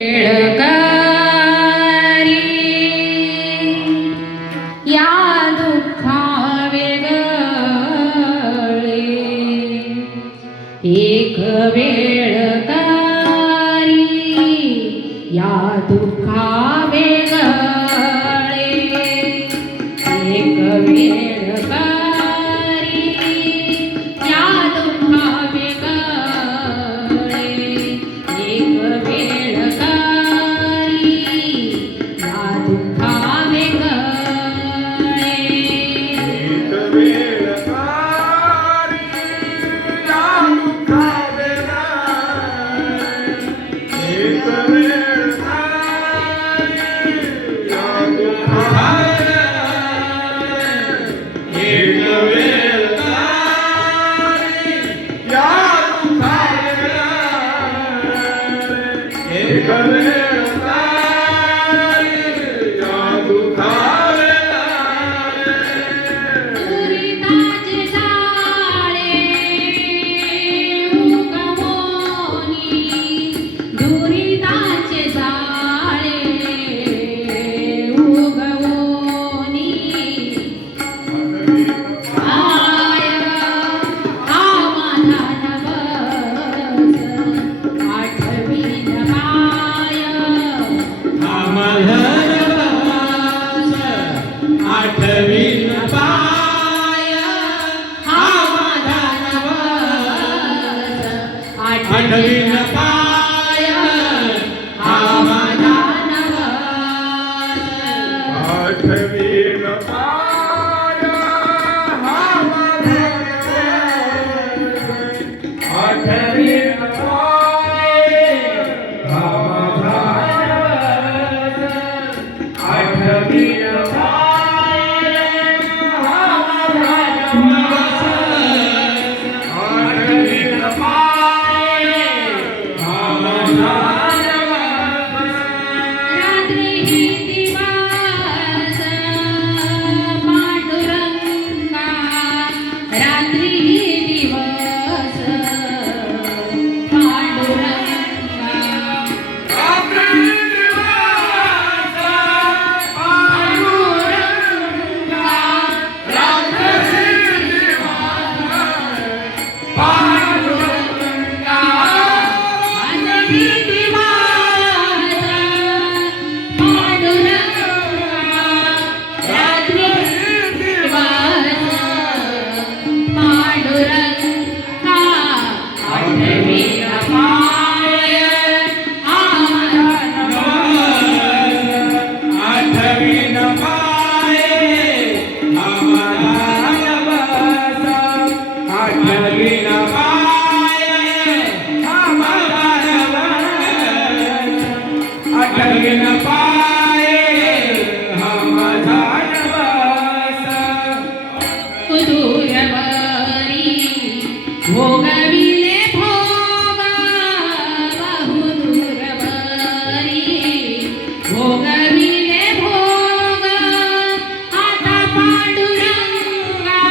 वेळकारी या दुःखा वेगळे एक वेळकारी या दुःखा वेगळे एक वेळकारी या दुःखा वेगळे एक वेळकारी या दुःखा वेगळे एक वेळकारी या दुःखा वेगळे एक वेळकारी या दुःखा वेगळे एक वेळकारी या दुःखा वेगळे एक वेळकारी या दुःखा दुरिताचे जाळे उगवोनी दुरिताचे जाळे उगवोनी आय हा माझा नवस आठवीन पाय आठवीन पाय हा माझा नवस आठवीन पाय हा माझा आठवीन पाय हा माझा आठवीन पाय हा माझा आठवीन रात्री दिवस पांडुरंगा रात्री दिवस पांडुरंगा कुदूरवरी भोगविले भोग बहुदूरवरी भोगविले भोग आता पांडुरंगा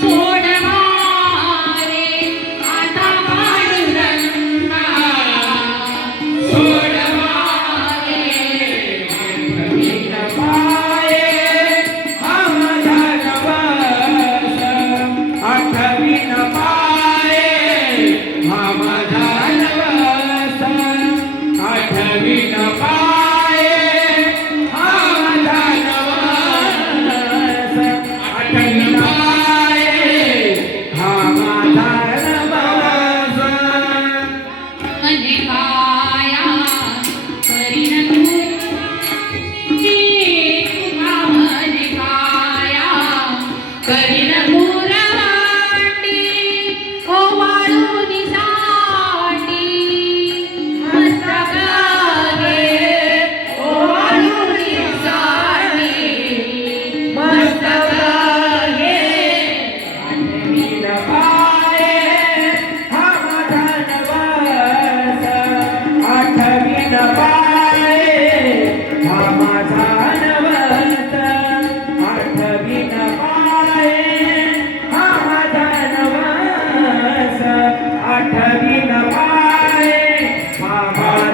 सोडवा रे आता पांडुरंगा सोडवा रे आठवीन पाय हा माझा नवस आठवीन पाय हा माझा नवस आठवीन पाय हा माझा नवस मने काया करीन मुरवांडी तुका मने काया करीन मुरवांडी ओवाळून सांडी मस्तक गे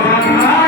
माझा